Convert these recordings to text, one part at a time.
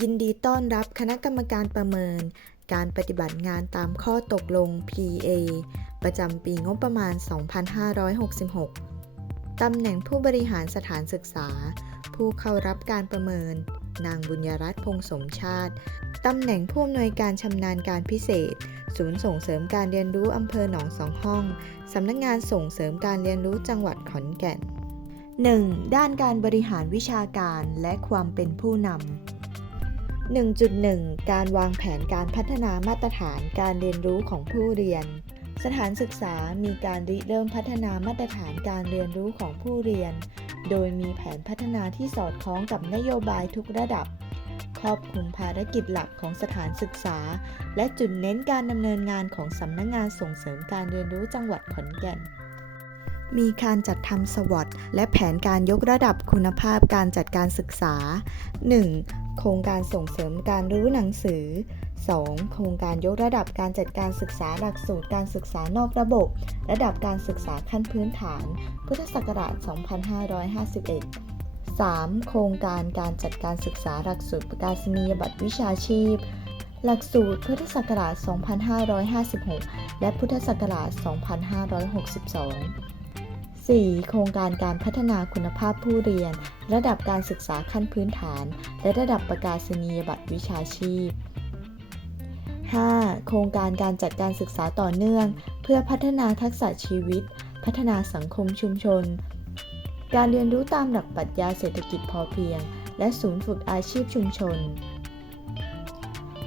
ยินดีต้อนรับคณะกรรมการประเมิน การปฏิบัติงานตามข้อตกลง PA ประจำปีงบประมาณ 2566 ตำแหน่งผู้บริหารสถานศึกษา ผู้เข้ารับการประเมิน นางบุญยรัตน์พงษ์สมชาติ ตำแหน่งผู้อำนวยการชำนาญการพิเศษ ศูนย์ส่งเสริมการเรียนรู้อำเภอหนองสองห้อง สำนักงานส่งเสริมการเรียนรู้จังหวัดขอนแก่น 1. ด้านการบริหารวิชาการและความเป็นผู้นำ 1.1 การวางแผนการพัฒนามาตรฐานการเรียนรู้ของผู้เรียน สถานศึกษามีการริเริ่มพัฒนามาตรฐานการเรียนรู้ของผู้เรียน โดยมีแผนพัฒนาที่สอดคล้องกับนโยบายทุกระดับ ครอบคลุมภารกิจหลักของสถานศึกษา และจุดเน้นการดำเนินงานของสำนักงานส่งเสริมการเรียนรู้จังหวัดขอนแก่นมีการจัดทำสวอตและแผนการยกระดับคุณภาพการจัดการศึกษา 1. โครงการส่งเสริมการรู้หนังสือ 2. โครงการยกระดับการจัดการศึกษาหลักสูตรการศึกษานอกระบบ ระดับการศึกษาขั้นพื้นฐาน พุทธศักราช 2551 3. โครงการการจัดการศึกษาหลักสูตรประกาศนียบัตรวิชาชีพ หลักสูตรพุทธศักราช 2556 และพุทธศักราช 2562 4. โครงการการพัฒนาคุณภาพผู้เรียน ระดับการศึกษาขั้นพื้นฐาน และระดับประกาศนียบัตรวิชาชีพ 5. โครงการการจัดการศึกษาต่อเนื่อง เพื่อพัฒนาทักษะชีวิต พัฒนาสังคมชุมชน การเรียนรู้ตามหลักปรัชญาเศรษฐกิจพอเพียง และศูนย์ฝึกอาชีพชุมชน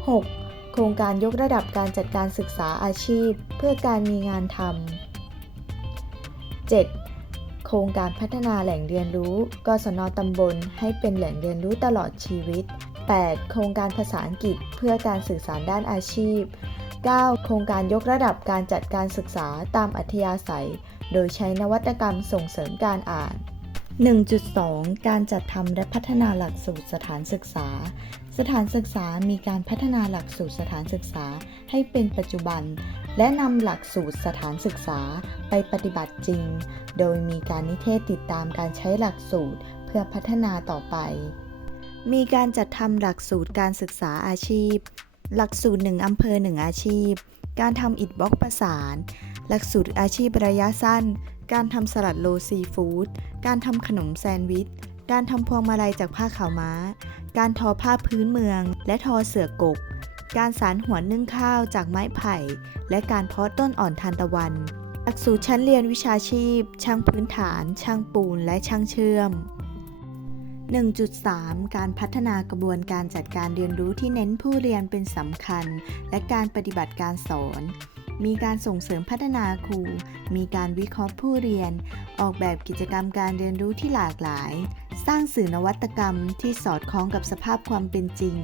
6. โครงการยกระดับการจัดการศึกษาอาชีพ เพื่อการมีงานทำ 7. โครงการพัฒนาแหล่งเรียนรู้ กศนตำบล ให้เป็นแหล่งเรียนรู้ตลอดชีวิต 8. โครงการภาษาอังกฤษเพื่อการสื่อสารด้านอาชีพ 9. โครงการยกระดับการจัดการศึกษาตามอัธยาศัย โดยใช้นวัตกรรมส่งเสริมการอ่าน 1.2 การจัดทำและพัฒนาหลักสูตรสถานศึกษา สถานศึกษามีการพัฒนาหลักสูตรสถานศึกษาให้เป็นปัจจุบัน และนำหลักสูตรสถานศึกษาไปปฏิบัติจริง โดยมีการนิเทศติดตามการใช้หลักสูตรเพื่อพัฒนาต่อไป มีการจัดทำหลักสูตรการศึกษาอาชีพ หลักสูตร1อำเภอ1อาชีพ การทำอิฐบล็อกประสาน หลักสูตรอาชีพระยะสั้น การทำสลัดโลซีฟู้ด การทำขนมแซนด์วิช การทำพวงมาลัยจากผ้าขาวม้า การทอผ้าพื้นเมือง และทอเสือกก การสารหัวนึ่งข้าวจากไม้ไผ่ และการเพาะต้นอ่อนทานตะวันหลักสูตรชั้นเรียนวิชาชีพ ช่างพื้นฐาน ช่างปูน และช่างเชื่อม 1.3 การพัฒนากระบวนการจัดการเรียนรู้ที่เน้นผู้เรียนเป็นสำคัญ และการปฏิบัติการสอน มีการส่งเสริมพัฒนาครู มีการวิเคราะห์ผู้เรียน ออกแบบกิจกรรมการเรียนรู้ที่หลากหลาย สร้างสื่อนวัตกรรมที่สอดคล้องกับสภาพความเป็นจริง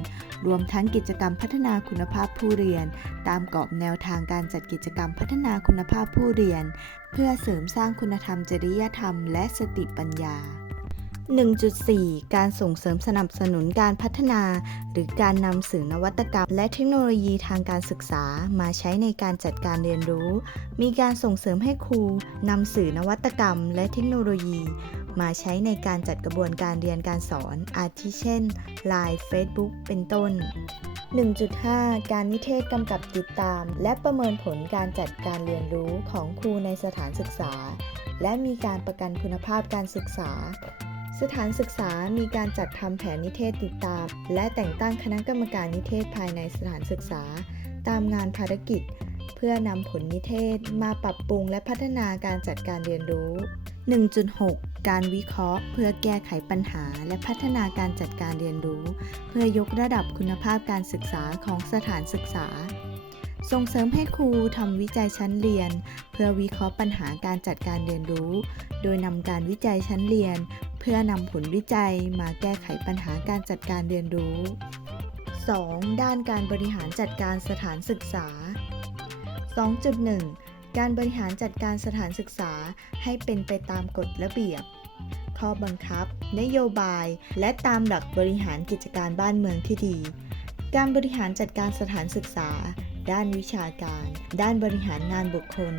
รวมทั้งกิจกรรมพัฒนาคุณภาพผู้เรียน ตามกรอบแนวทางการจัดกิจกรรมพัฒนาคุณภาพผู้เรียน เพื่อเสริมสร้างคุณธรรมจริยธรรม และสติปัญญา 1.4 การส่งเสริมสนับสนุนการพัฒนา หรือการนำสื่อนวัตกรรม และเทคโนโลยีทางการศึกษามาใช้ในการจัดการเรียนรู้ มีการส่งเสริมให้ครูนำสื่อนวัตกรรม และเทคโนโลยี มาใช้ในการจัดกระบวนการเรียนการสอน อาทิเช่น Line Facebook เป็นต้น 1.5 การนิเทศกำกับติดตาม และประเมินผลการจัดการเรียนรู้ของครูในสถานศึกษา และมีการประกันคุณภาพการศึกษา สถานศึกษามีการจัดทำแผนนิเทศติดตาม และแต่งตั้งคณะกรรมการนิเทศภายในสถานศึกษา ตามงานภารกิจ เพื่อนำผลนิเทศมาปรับปรุงและพัฒนาการจัดการเรียนรู้ 1.6 การวิเคราะห์ เพื่อแก้ไขปัญหาและพัฒนาการจัดการเรียนรู้ เพื่อยกระดับคุณภาพการศึกษาของสถานศึกษา ส่งเสริมให้ครูทำวิจัยชั้นเรียน เพื่อวิเคราะห์ปัญหาการจัดการเรียนรู้ โดยนำการวิจัยชั้นเรียน เพื่อนำผลวิจัยมาแก้ไขปัญหาการจัดการเรียนรู้ 2. ด้านการบริหารจัดการสถานศึกษา 2.1 การบริหารจัดการสถานศึกษาให้เป็นไปตามกฎระเบียบ ข้อบังคับ นโยบาย และตามหลักบริหารกิจการบ้านเมืองที่ดี การบริหารจัดการสถานศึกษา ด้านวิชาการ ด้านบริหารงานบุคคล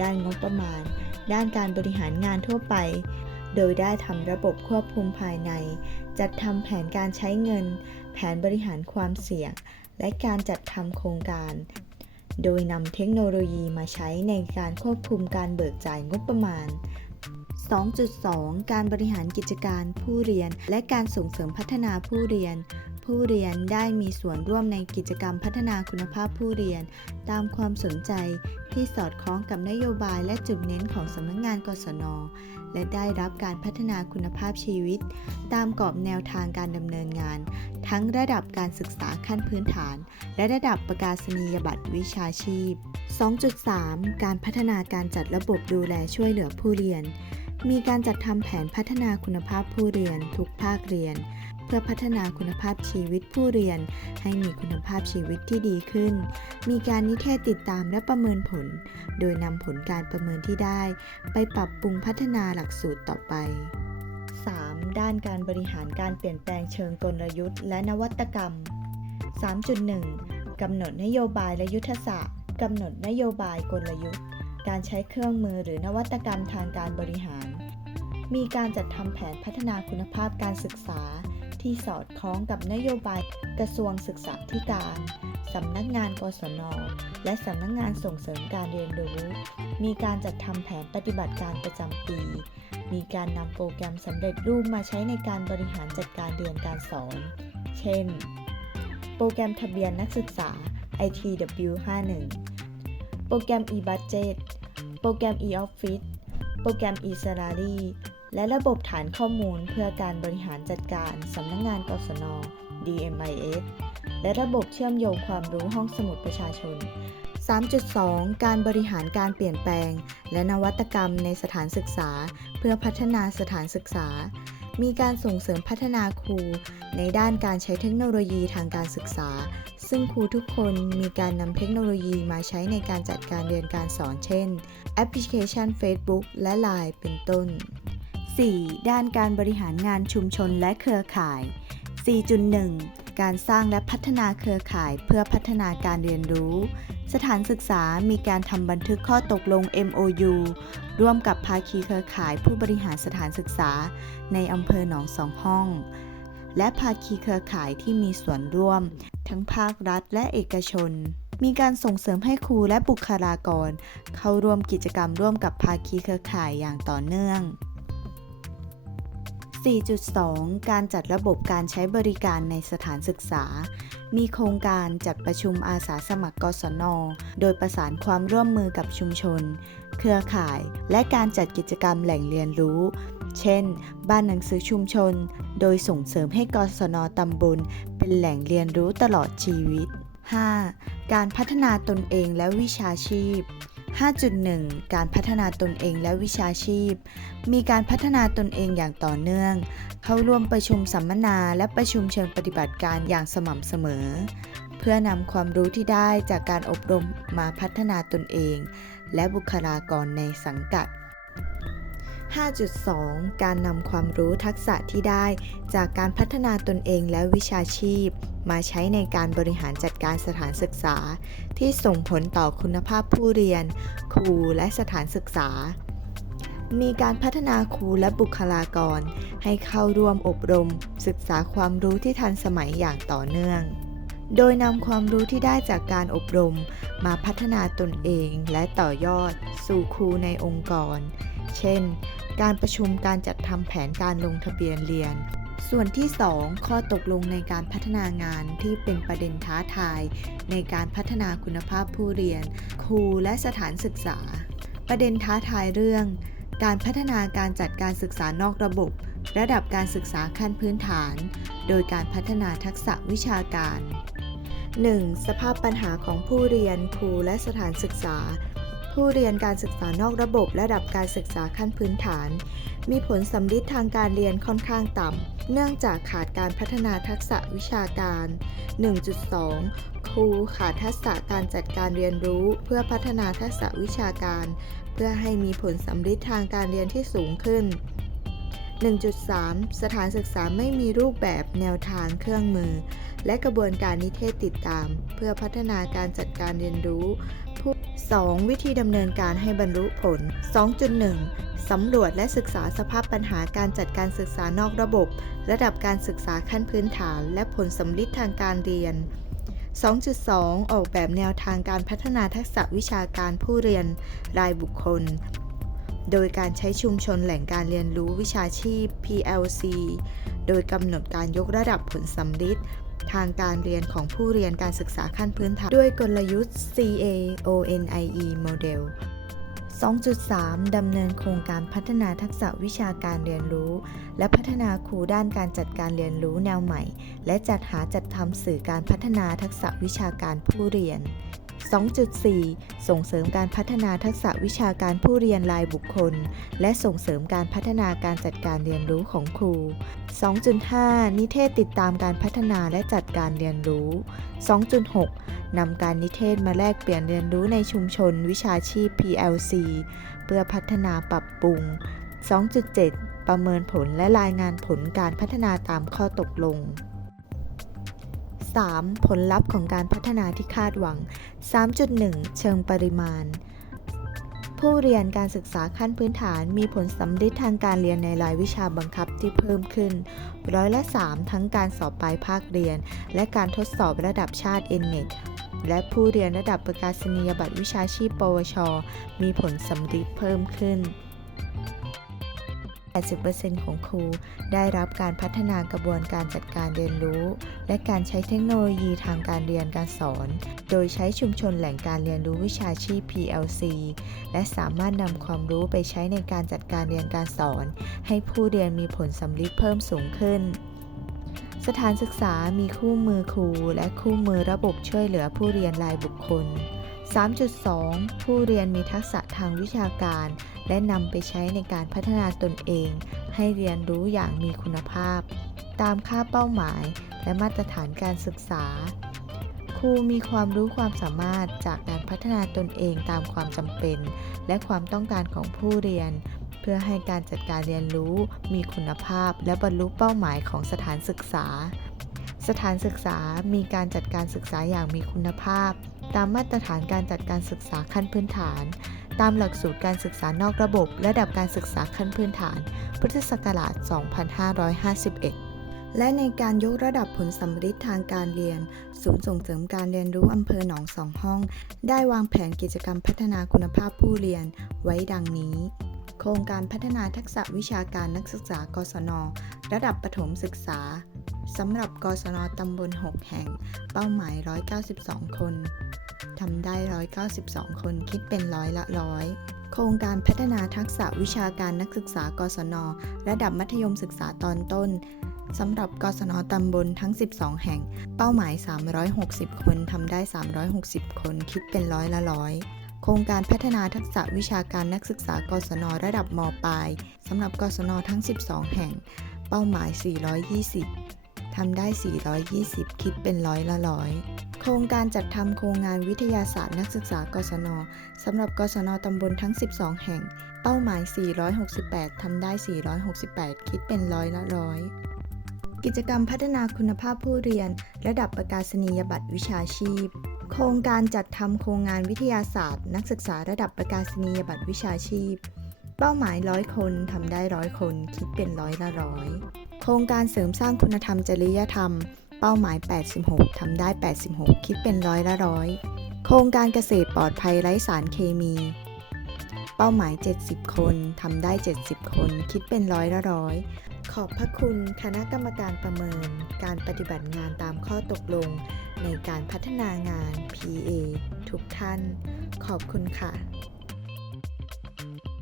ด้านงบประมาณ ด้านการบริหารงานทั่วไป โดยได้ทำระบบควบคุมภายใน จัดทำแผนการใช้เงินแผผนบริหารความเสี่ยง และการจัดทำโครงการ โดยนำเทคโนโลยีมาใช้ในการควบคุมการเบิกจ่ายงบประมาณ 2.2 การบริหารกิจการผู้เรียน และการส่งเสริมพัฒนาผู้เรียน ผู้เรียนได้มีส่วนร่วมในกิจกรรมพัฒนาคุณภาพผู้เรียน ตามความสนใจที่สอดคล้องกับนโยบายและจุดเน้นของสำนักงงานกศน และได้รับการพัฒนาคุณภาพชีวิต ตามกรอบแนวทางการดำเนินงาน ทั้งระดับการศึกษาขั้นพื้นฐาน และระดับประกาศนียบัตรวิชาชีพ 2.3 การพัฒนาการจัดระบบดูแลช่วยเหลือผู้เรียน มีการจัดทำแผนพัฒนาคุณภาพผู้เรียนทุกภาคเรียน เพื่อพัฒนาคุณภาพชีวิตผู้เรียน ให้มีคุณภาพชีวิตที่ดีขึ้น มีการนิเทศติดตามและประเมินผล โดยนำผลการประเมินที่ได้ ไปปรับปรุงพัฒนาหลักสูตรต่อไป 3. ด้านการบริหารการเปลี่ยนแปลงเชิงกลยุทธ์ และนวัตกรรม 3.1 กำหนดนโยบายและยุทธศาสตร์กำหนดนโยบายกลยุทธ์ การใช้เครื่องมือหรือนวัตกรรมทางการบริหาร มีการจัดทำแผนพัฒนาคุณภาพการศึกษา ที่สอดคล้องกับนโยบายกระทรวงศึกษาธิการสำนักงานกศน และสำนักงานส่งเสริมการเรียนรู้ มีการจัดทำแผนปฏิบัติการประจำปี มีการนำโปรแกรมสำเร็จรูปมาใช้ในการบริหารจัดการเรียนการสอน เช่น โปรแกรมทะเบียนนักศึกษา ITW 51โปรแกรม e-budget โปรแกรม e-office โปรแกรม e-salary และระบบฐานข้อมูลเพื่อการบริหารจัดการสำนักงงานกศน DMIS และระบบเชื่อมโยงความรู้ห้องสมุดประชาชน 3.2 การบริหารการเปลี่ยนแปลง และนวัตกรรมในสถานศึกษา เพื่อพัฒนาสถานศึกษา มีการส่งเสริมพัฒนาครู ในด้านการใช้เทคโนโลยีทางการศึกษา ซึ่งครูทุกคนมีการนำเทคโนโลยีมาใช้ในการจัดการเรียนการสอนเช่น แอปพลิเคชัน Facebook และ Line เป็นต้น 4. ด้านการบริหารงานชุมชนและเครือข่าย 4.1 การสร้างและพัฒนาเครือข่ายเพื่อพัฒนาการเรียนรู้ สถานศึกษามีการทำบันทึกข้อตกลง MOU ร่วมกับภาคีเครือข่ายผู้บริหารสถานศึกษา ในอำเภอหนองสองห้อง และภาคีเครือข่ายที่มีส่วนร่วม ทั้งภาครัฐและเอกชนมีการส่งเสริมให้ครูและบุคลากร เข้าร่วมกิจกรรมร่วมกับภาคีเครือข่ายอย่างต่อเนื่อง 4.2 การจัดระบบการใช้บริการในสถานศึกษา มีโครงการจัดประชุมอาสาสมัครกศน โดยประสานความร่วมมือกับชุมชน เครือข่าย และการจัดกิจกรรมแหล่งเรียนรู้ เช่น บ้านหนังสือชุมชน โดยส่งเสริมให้กศนตำบลเป็นแหล่งเรียนรู้ตลอดชีวิต 5. การพัฒนาตนเองและวิชาชีพ 5.1 การพัฒนาตนเองและวิชาชีพ มีการพัฒนาตนเองอย่างต่อเนื่อง เข้าร่วมประชุมสัมมนาและประชุมเชิงปฏิบัติการอย่างสม่ำเสมอ เพื่อนำความรู้ที่ได้จากการอบรมมาพัฒนาตนเอง และบุคลากรในสังกัด 5.2 การนำความรู้ทักษะที่ได้ จากการพัฒนาตนเองและวิชาชีพ มาใช้ในการบริหารจัดการสถานศึกษา ที่ส่งผลต่อคุณภาพผู้เรียน ครูและสถานศึกษา มีการพัฒนาครูและบุคลากร ให้เข้าร่วมอบรม ศึกษาความรู้ที่ทันสมัยอย่างต่อเนื่องโดยนำความรู้ที่ได้จากการอบรม มาพัฒนาตนเองและต่อยอด สู่ครูในองค์กร เช่น การประชุมการจัดทำแผนการลงทะเบียนเรียน ส่วนที่ 2 ข้อตกลงในการพัฒนางานที่เป็นประเด็นท้าทาย ในการพัฒนาคุณภาพผู้เรียน ครูและสถานศึกษา ประเด็นท้าทายเรื่อง การพัฒนาการจัดการศึกษานอกระบบ ระดับการศึกษาขั้นพื้นฐาน โดยการพัฒนาทักษะวิชาการ 1. สภาพปัญหาของผู้เรียนครูและสถานศึกษา ผู้เรียนการศึกษานอกระบบระดับการศึกษาขั้นพื้นฐาน มีผลสำลิดทางการเรียนค่อนข้างต่ำ เนื่องจากขาดการพัฒนาทักษะวิชาการ 1.2 ครูขาดทักษะการจัดการเรียนรู้เพื่อพัฒนาทักษะวิชาการ เพื่อให้มีผลสำลิดทางการเรียนที่สูงขึ้น 1.3 สถานศึกษาไม่มีรูปแบบแนวทางเครื่องมือ และกระบวนการนิเทศติดตาม เพื่อพัฒนาการจัดการเรียนรู้ผู้ 2. วิธีดำเนินการให้บรรลุผล 2.1 สำรวจและศึกษาสภาพปัญหาการจัดการศึกษานอกระบบ ระดับการศึกษาขั้นพื้นฐาน และผลสำลิดทางการเรียน 2.2 ออกแบบแนวทางการพัฒนาทักษะวิชาการผู้เรียนรายบุคคล โดยการใช้ชุมชนแหล่งการเรียนรู้วิชาชีพ PLC โดยกำหนดการยกระดับผลสำลิดทางการเรียนของผู้เรียนการศึกษาขั้นพื้นฐานด้วยกลยุทธ์ CAONIE Model 2.3 ดำเนินโครงการพัฒนาทักษะวิชาการเรียนรู้ และพัฒนาครูด้านการจัดการเรียนรู้แนวใหม่ และจัดหาจัดทำสื่อการพัฒนาทักษะวิชาการผู้เรียน 2.4 ส่งเสริมการพัฒนาทักษะวิชาการผู้เรียนรายบุคคล และส่งเสริมการพัฒนาการจัดการเรียนรู้ของครู 2.5 นิเทศติดตามการพัฒนาและจัดการเรียนรู้ 2.6 นำการนิเทศมาแลกเปลี่ยนเรียนรู้ในชุมชนวิชาชีพ PLC เพื่อพัฒนาปรับปรุง 2.7 ประเมินผลและรายงานผลการพัฒนาตามข้อตกลง 3. ผลลัพธ์ของการพัฒนาที่คาดหวัง 3.1 เชิงปริมาณ ผู้เรียนการศึกษาขั้นพื้นฐานมีผลสำลิดทางการเรียนในรายวิชาบังคับที่เพิ่มขึ้น ร้อยละ 3 ทั้งการสอบปลายภาคเรียน และการทดสอบระดับชาติ NNET และผู้เรียนระดับประกาศนียบัตรวิชาชีพ ปวช มีผลสำลิดเพิ่มขึ้น 80%ของครู ได้รับการพัฒนากระบวนการจัดการเรียนรู้ และการใช้เทคโนโลยีทางการเรียนการสอน โดยใช้ชุมชนแหล่งการเรียนรู้วิชาชีพ PLC และสามารถนำความรู้ไปใช้ในการจัดการเรียนการสอน ให้ผู้เรียนมีผลสำลิดเพิ่มสูงขึ้นสถานศึกษามีคู่มือครูและคู่มือระบบช่วยเหลือผู้เรียนรายบุคคล 3.2 ผู้เรียนมีทักษะทางวิชาการ และนำไปใช้ในการพัฒนาตนเอง ให้เรียนรู้อย่างมีคุณภาพ ตามค่าเป้าหมาย และมาตรฐานการศึกษา ครูมีความรู้ความสามารถจากการพัฒนาตนเองตามความจำเป็น และความต้องการของผู้เรียน เพื่อให้การจัดการเรียนรู้ มีคุณภาพ และบรรลุเป้าหมายของสถานศึกษา สถานศึกษามีการจัดการศึกษาอย่างมีคุณภาพ ตามมาตรฐานการจัดการศึกษาขั้นพื้นฐาน ตามหลักสูตรการศึกษานอกระบบ ระดับการศึกษาขั้นพื้นฐาน พุทธศักราช 2551 และในการยกระดับผลสำลิดทางการเรียน ศูนย์ส่งเสริมการเรียนรู้อำเภอหนองสองห้อง ได้วางแผนกิจกรรมพัฒนาคุณภาพผู้เรียนไว้ดังนี้ โครงการพัฒนาทักษะวิชาการนักศึกษากศน ระดับประถมศึกษาสำหรับกศนตำบล 6 แห่ง เป้าหมาย 192 คน ทำได้ 192 คนคิดเป็นร้อยละร้อยโครงการพัฒนาทักษะวิชาการนักศึกษากศน ระดับมัธยมศึกษาตอนต้นสำหรับกศนตำบลทั้ง 12 แห่ง เป้าหมาย 360 คนทำได้ 360 คนคิดเป็นร้อยละร้อยโครงการพัฒนาทักษะวิชาการนักศึกษากศนระดับมปลายสำหรับกศนทั้ง 12 แห่ง เป้าหมาย 420 ทำได้ 420 คิดเป็นร้อยละร้อย ครงการจัดทำโครงงานวิทยาศาสตร์นักศึกษากศนสำหรับกศนตำบลทั้ง 12 แห่ง เป้าหมาย 468 ทำได้ 468 คิดเป็นร้อยละร้อย กิจกรรมพัฒนาคุณภาพผู้เรียน ระดับประกาศนียบัตรวิชาชีพ โครงการจัดทำโครงงานวิทยาศาสตร์ นักศึกษาระดับประกาศนียบัตรวิชาชีพ เป้าหมายร้อยคนทำได้ร้อยคน คิดเป็นร้อยละร้อย โครงการเสริมสร้างคุณธรรมจริยธรรม เป้าหมาย 86 ทำได้ 86 คิดเป็นร้อยละร้อย โครงการเกษตรปลอดภัยไร้สารเคมี เป้าหมาย 70 คน ทำได้ 70 คน คิดเป็นร้อยละร้อย ขอบพระคุณคณะกรรมการประเมิน การปฏิบัติงานตามข้อตกลง ในการพัฒนางาน PA ทุกท่าน ขอบคุณค่ะ